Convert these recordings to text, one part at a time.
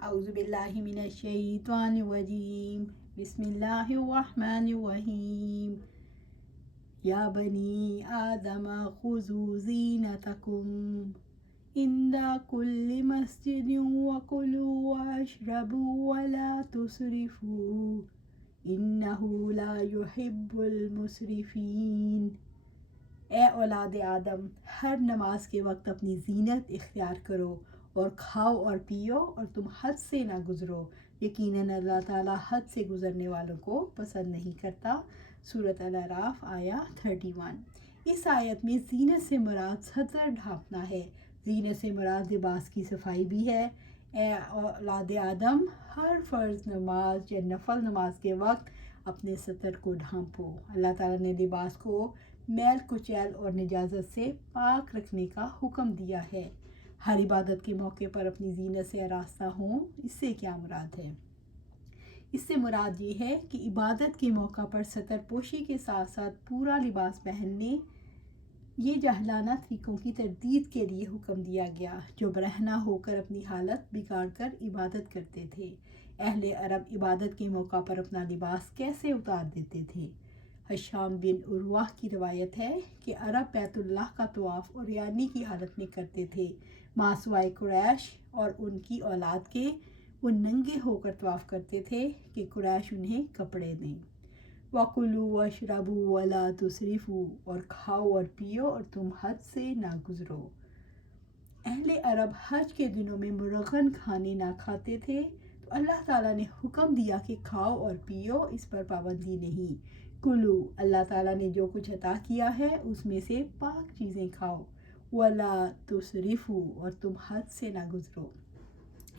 اعوذ باللہ من الشیطان الرجیم بسم اللہ الرحمن الرحیم یا بنی آدم خذوا زینتکم عند کل مسجد وکلوا واشربوا ولا تسرفوا انہ لا یحب المسرفین۔ اے اولاد آدم، ہر نماز کے وقت اپنی زینت اختیار کرو اور کھاؤ اور پیو اور تم حد سے نہ گزرو، یقیناً اللہ تعالیٰ حد سے گزرنے والوں کو پسند نہیں کرتا۔ سورۃ الاعراف آیا 31۔ اس آیت میں زینت سے مراد صدر ڈھانپنا ہے۔ زینت سے مراد لباس کی صفائی بھی ہے۔ اے اولاد آدم، ہر فرض نماز یا نفل نماز کے وقت اپنے سطر کو ڈھانپو۔ اللہ تعالیٰ نے لباس کو میل کچیل اور نجاست سے پاک رکھنے کا حکم دیا ہے۔ ہر عبادت کے موقع پر اپنی زینت سے آراستہ ہوں۔ اس سے کیا مراد ہے؟ اس سے مراد یہ ہے کہ عبادت کے موقع پر ستر پوشی کے ساتھ ساتھ پورا لباس پہننے، یہ جاہلانہ طریقوں کی تردید کے لیے حکم دیا گیا جو برہنہ ہو کر اپنی حالت بگاڑ کر عبادت کرتے تھے۔ اہل عرب عبادت کے موقع پر اپنا لباس کیسے اتار دیتے تھے؟ ہشام بن عروہ کی روایت ہے کہ عرب بیت اللہ کا طواف عریانی کی حالت میں کرتے تھے، ماں سوائے قریش اور ان کی اولاد کے۔ وہ ننگے ہو کر طواف کرتے تھے کہ قریش انہیں کپڑے دیں۔ وَكُلُوا وَاشْرَبُوا وَلَا تُسْرِفُوا، اور کھاؤ اور پیو اور تم حد سے نہ گزرو۔ اہل عرب حج کے دنوں میں مرغن کھانے نہ کھاتے تھے، تو اللہ تعالیٰ نے حکم دیا کہ کھاؤ اور پیو، اس پر پابندی نہیں۔ کلو، اللہ تعالیٰ نے جو کچھ عطا کیا ہے اس میں سے پاک چیزیں کھاؤ۔ ولا تسرفوا، اور تم حد سے نہ گزرو۔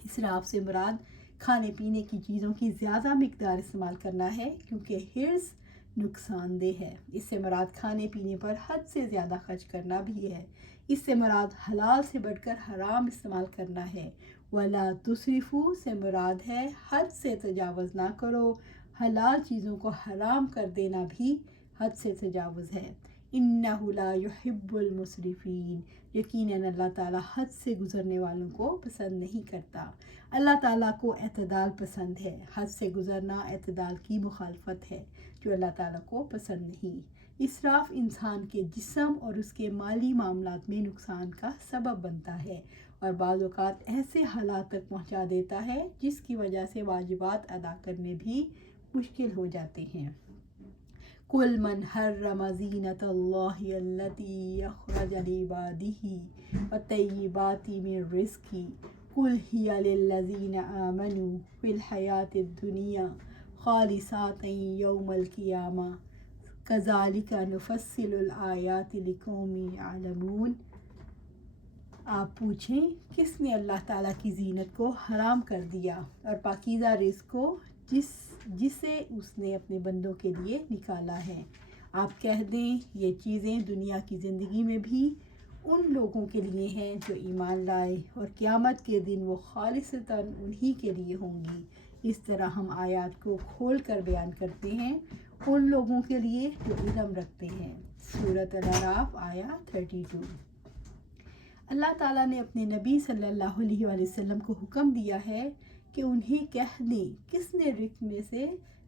اسراف سے مراد کھانے پینے کی چیزوں کی زیادہ مقدار استعمال کرنا ہے، کیونکہ حرص نقصان دہ ہے۔ اس سے مراد کھانے پینے پر حد سے زیادہ خرچ کرنا بھی ہے۔ اس سے مراد حلال سے بڑھ کر حرام استعمال کرنا ہے۔ ولا تسرفوا سے مراد ہے حد سے تجاوز نہ کرو۔ حلال چیزوں کو حرام کر دینا بھی حد سے تجاوز ہے۔ انہ لا یحب المسرفین، یقیناً اللہ تعالیٰ حد سے گزرنے والوں کو پسند نہیں کرتا۔ اللہ تعالیٰ کو اعتدال پسند ہے۔ حد سے گزرنا اعتدال کی مخالفت ہے، جو اللہ تعالیٰ کو پسند نہیں۔ اسراف انسان کے جسم اور اس کے مالی معاملات میں نقصان کا سبب بنتا ہے اور بعض اوقات ایسے حالات تک پہنچا دیتا ہے جس کی وجہ سے واجبات ادا کرنے بھی مشکل ہو جاتے ہیں۔ قُلْ مَنْ حَرَّمَ زِینَةَ اللَّهِ الَّتِی أَخْرَجَ لِعِبَادِهِ وَالطَّیِّبَاتِ مِنَ الرِّزْقِ قُلْ هِیَ لِلَّذِینَ آمَنُوا فِی الْحَیَاةِ الدُّنْیَا خَالِصَةً یَوْمَ الْقِیَامَةِ کَذَلِکَ نُفَصِّلُ الْآیَاتِ لِقَوْمٍ یعلمون۔ آپ پوچھیں، کس نے اللہ تعالیٰ کی زینت کو حرام کر دیا اور پاکیزہ رزق کو جسے اس نے اپنے بندوں کے لیے نکالا ہے؟ آپ کہہ دیں، یہ چیزیں دنیا کی زندگی میں بھی ان لوگوں کے لیے ہیں جو ایمان لائے، اور قیامت کے دن وہ خالصتاً انہی کے لیے ہوں گی۔ اس طرح ہم آیات کو کھول کر بیان کرتے ہیں ان لوگوں کے لیے جو علم رکھتے ہیں۔ سورۃ الاعراف آیا 32۔ اللہ تعالیٰ نے اپنے نبی صلی اللہ علیہ وآلہ وسلم کو حکم دیا ہے کہ انہیں کہہ دیں کس نے رزق میں سے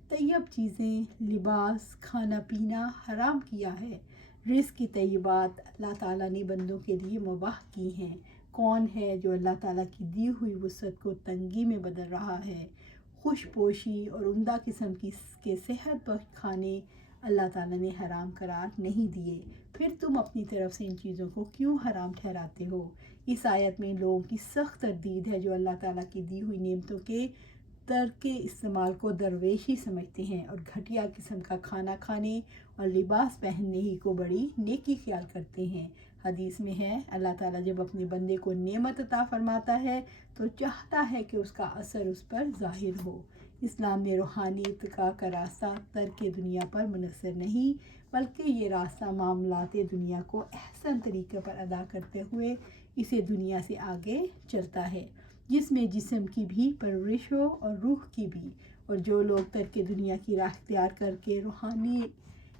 طیب چیزیں، لباس، کھانا پینا حرام کیا ہے۔ رزق کی طیبات اللہ تعالیٰ نے بندوں کے لیے مباح کی ہیں۔ کون ہے جو اللہ تعالیٰ کی دی ہوئی وسعت کو تنگی میں بدل رہا ہے؟ خوش پوشی اور عمدہ قسم کے صحت بخش کھانے اللہ تعالیٰ نے حرام قرار نہیں دیے، پھر تم اپنی طرف سے ان چیزوں کو کیوں حرام ٹھہراتے ہو؟ اس آیت میں لوگوں کی سخت تردید ہے جو اللہ تعالیٰ کی دی ہوئی نعمتوں کے ترک استعمال کو درویشی سمجھتے ہیں اور گھٹیا قسم کا کھانا کھانے اور لباس پہننے ہی کو بڑی نیکی خیال کرتے ہیں۔ حدیث میں ہے، اللہ تعالیٰ جب اپنے بندے کو نعمت عطا فرماتا ہے تو چاہتا ہے کہ اس کا اثر اس پر ظاہر ہو۔ اسلام میں روحانی ارتقاء کا راستہ ترک دنیا پر منحصر نہیں، بلکہ یہ راستہ معاملات دنیا کو احسن طریقے پر ادا کرتے ہوئے اسے دنیا سے آگے چلتا ہے، جس میں جسم کی بھی پرورش ہو اور روح کی بھی۔ اور جو لوگ ترک دنیا کی راہ اختیار کر کے روحانی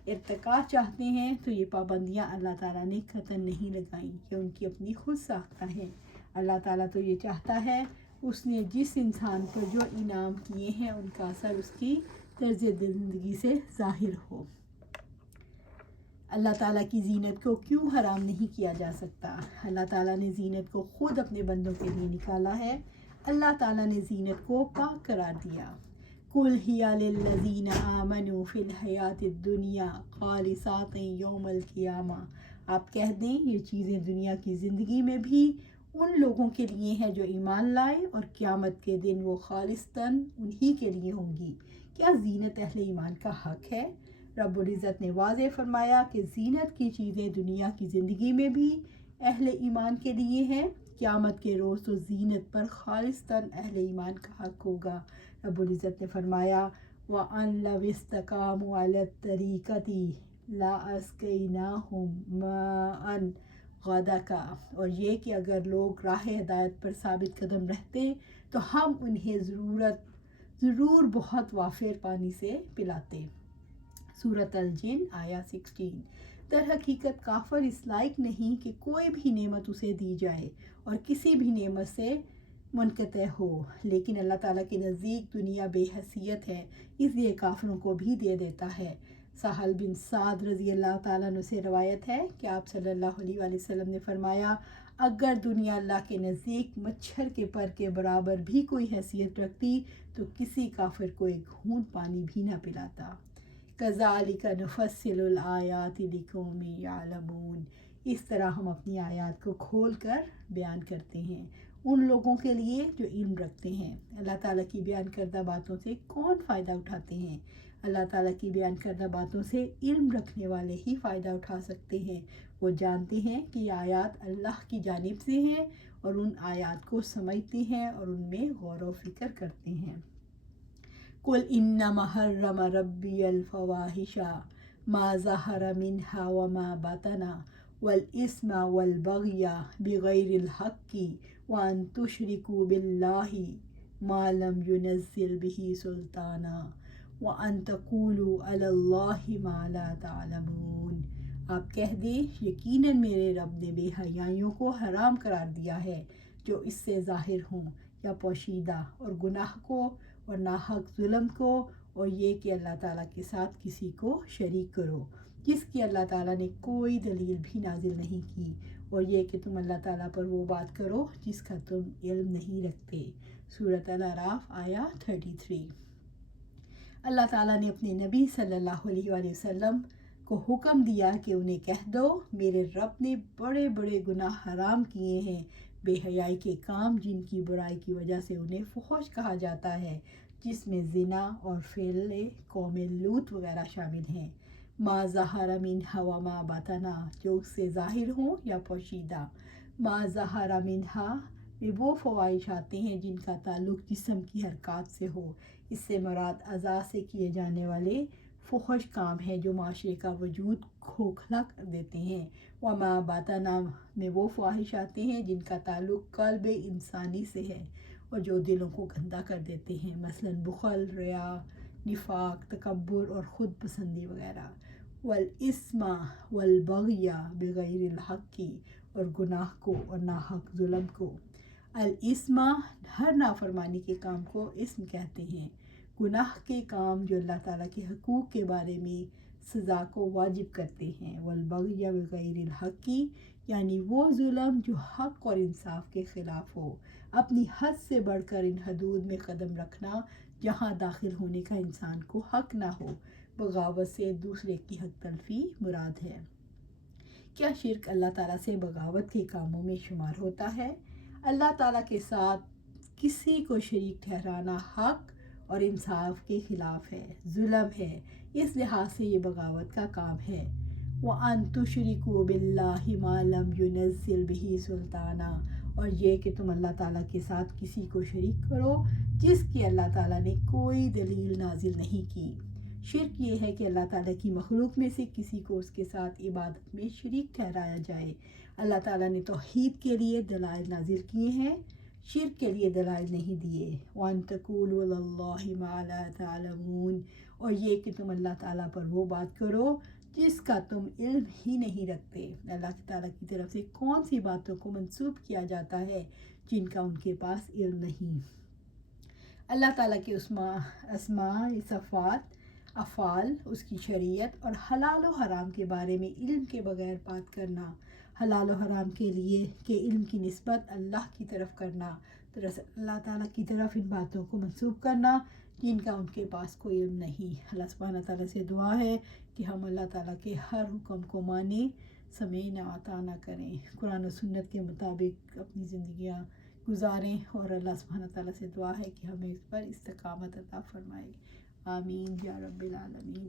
ارتقاء چاہتے ہیں تو یہ پابندیاں اللہ تعالیٰ نے قطعاً نہیں لگائیں، یہ ان کی اپنی خود ساختہ ہیں۔ اللہ تعالیٰ تو یہ چاہتا ہے اس نے جس انسان پر جو انعام کیے ہیں ان کا اثر اس کی طرز زندگی سے ظاہر ہو۔ اللہ تعالیٰ کی زینت کو کیوں حرام نہیں کیا جا سکتا؟ اللہ تعالیٰ نے زینت کو خود اپنے بندوں کے لیے نکالا ہے۔ اللہ تعالیٰ نے زینت کو پاک قرار دیا۔ قُلْ هِيَ لِلَّذِينَ آمَنُوا فِي الْحَيَاةِ الدُّنْيَا خَالِصَاتٍ يَوْمَ الْقِيَامَةِ، آپ کہہ دیں یہ چیزیں دنیا کی زندگی میں بھی ان لوگوں کے لیے ہیں جو ایمان لائے، اور قیامت کے دن وہ خالصتاً انہی کے لیے ہوں گی۔ کیا زینت اہل ایمان کا حق ہے؟ رب العزت نے واضح فرمایا کہ زینت کی چیزیں دنیا کی زندگی میں بھی اہل ایمان کے لیے ہیں، قیامت کے روز تو زینت پر خالصتاً اہل ایمان کا حق ہوگا۔ رب العزت نے فرمایا وَأَن لَوِ اسْتَقَامُوا عَلَى الطَّرِيقَةِ لَأَسْقَيْنَاهُم مَاءً غَدَقًا، اور یہ کہ اگر لوگ راہ ہدایت پر ثابت قدم رہتے تو ہم انہیں ضرور بہت وافر پانی سے پلاتے۔ سورۃ الجن آیا 16۔ در حقیقت کافر اس لائق نہیں کہ کوئی بھی نعمت اسے دی جائے اور کسی بھی نعمت سے منقطع ہو، لیکن اللہ تعالیٰ کے نزدیک دنیا بے حیثیت ہے، اس لیے کافروں کو بھی دے دیتا ہے۔ سہل بن سعد رضی اللہ تعالیٰ عنہ سے روایت ہے کہ آپ صلی اللہ علیہ وآلہ وسلم نے فرمایا اگر دنیا اللہ کے نزدیک مچھر کے پر کے برابر بھی کوئی حیثیت رکھتی تو کسی کافر کو ایک گھونٹ پانی بھی نہ پلاتا۔ کذالک نفصل الآیات لقوم یعلمون، اس طرح ہم اپنی آیات کو کھول کر بیان کرتے ہیں ان لوگوں کے لیے جو علم رکھتے ہیں۔ اللہ تعالیٰ کی بیان کردہ باتوں سے کون فائدہ اٹھاتے ہیں؟ اللہ تعالیٰ کی بیان کردہ باتوں سے علم رکھنے والے ہی فائدہ اٹھا سکتے ہیں۔ وہ جانتے ہیں کہ یہ آیات اللہ کی جانب سے ہیں اور ان آیات کو سمجھتے ہیں اور ان میں غور و فکر کرتے ہیں۔ قُلْ إِنَّمَا حَرَّمَ رَبِّيَ الْفَوَاحِشَ مَا ظَهَرَ مِنْهَا وَمَا بَطَنَ وَالْإِثْمَ وَالْبَغْيَ بِغَيْرِ الْحَقِّ وَأَن تُشْرِكُوا بِاللَّهِ مَا لَمْ يُنَزِّلْ بِهِ سُلْطَانًا وَأَن تَقُولُوا عَلَى اللَّهِ مَا لَا تَعْلَمُونَ، آپ کہہ دیں یقیناً میرے رب نے بے حیائیوں کو حرام قرار دیا ہے جو اس سے ظاہر ہوں یا پوشیدہ، اور گناہ کو اور ناحق ظلم کو، اور یہ کہ اللہ تعالیٰ کے ساتھ کسی کو شریک کرو جس کی اللہ تعالیٰ نے کوئی دلیل بھی نازل نہیں کی، اور یہ کہ تم اللہ تعالیٰ پر وہ بات کرو جس کا تم علم نہیں رکھتے۔ سورۃ الاعراف آیا 33۔ اللہ تعالیٰ نے اپنے نبی صلی اللہ علیہ وآلہ وسلم کو حکم دیا کہ انہیں کہہ دو میرے رب نے بڑے بڑے گناہ حرام کیے ہیں، بے حیائی کے کام جن کی برائی کی وجہ سے انہیں فحش کہا جاتا ہے، جس میں زنا اور فعل قوم لوط وغیرہ شامل ہیں۔ ما ظہر منہا وما بطنا، جو اس سے ظاہر ہوں یا پوشیدہ۔ ما ظہر منہا میں وہ فواہش آتے ہیں جن کا تعلق جسم کی حرکات سے ہو، اس سے مراد اعضاء سے کیے جانے والے فحش کام ہیں جو معاشرے کا وجود کھوکھلا کر دیتے ہیں۔ وما بطنا میں وہ فواہش آتے ہیں جن کا تعلق قلب انسانی سے ہے اور جو دلوں کو گندا کر دیتے ہیں، مثلا بخل، ریا، نفاق، تکبر اور خود پسندی وغیرہ۔ والاسم والبغی بغیر الحق، اور گناہ کو اور ناحق ظلم کو۔ الاسم ہر نافرمانی کے کام کو اسم کہتے ہیں، گناہ کے کام جو اللہ تعالیٰ کے حقوق کے بارے میں سزا کو واجب کرتے ہیں۔ والبغی بغیر الحق یعنی وہ ظلم جو حق اور انصاف کے خلاف ہو، اپنی حد سے بڑھ کر ان حدود میں قدم رکھنا جہاں داخل ہونے کا انسان کو حق نہ ہو۔ بغاوت سے دوسرے کی حق تلفی مراد ہے۔ کیا شرک اللہ تعالیٰ سے بغاوت کے کاموں میں شمار ہوتا ہے؟ اللہ تعالیٰ کے ساتھ کسی کو شریک ٹھہرانا حق اور انصاف کے خلاف ہے، ظلم ہے، اس لحاظ سے یہ بغاوت کا کام ہے۔ وَأَن تُشْرِكُوا بِاللَّهِ مَا لَمْ يُنَزِّلْ بِهِ سُلْطَانًا، اور یہ کہ تم اللہ تعالیٰ کے ساتھ کسی کو شریک کرو جس کی اللہ تعالیٰ نے کوئی دلیل نازل نہیں کی۔ شرک یہ ہے کہ اللہ تعالیٰ کی مخلوق میں سے کسی کو اس کے ساتھ عبادت میں شریک ٹھہرایا جائے۔ اللہ تعالیٰ نے توحید کے لیے دلائل نازل کیے ہیں، شرک کے لیے دلائل نہیں دیے۔ وَأَن تَقُولُوا عَلَى اللَّهِ مَا لَا تَعْلَمُونَ، اور یہ کہ تم اللہ تعالیٰ پر وہ بات کرو جس کا تم علم ہی نہیں رکھتے۔ اللہ تعالیٰ کی طرف سے کون سی باتوں کو منسوب کیا جاتا ہے جن کا ان کے پاس علم نہیں۔ اللہ تعالیٰ کے اسماء، صفات، افعال، اس کی شریعت اور حلال و حرام کے بارے میں علم کے بغیر بات کرنا، حلال و حرام کے لیے کہ علم کی نسبت اللہ کی طرف کرنا، دراصل اللہ تعالیٰ کی طرف ان باتوں کو منسوب کرنا جن کا ان کے پاس کوئی علم نہیں۔ اللہ سبحانہ تعالیٰ سے دعا ہے کہ ہم اللہ تعالیٰ کے ہر حکم کو مانیں، سمعنا وأطعنا کریں، قرآن و سنت کے مطابق اپنی زندگیاں گزاریں، اور اللہ سبحانہ تعالیٰ سے دعا ہے کہ ہمیں اس پر استقامت عطا فرمائے۔ آمین یا رب العالمین۔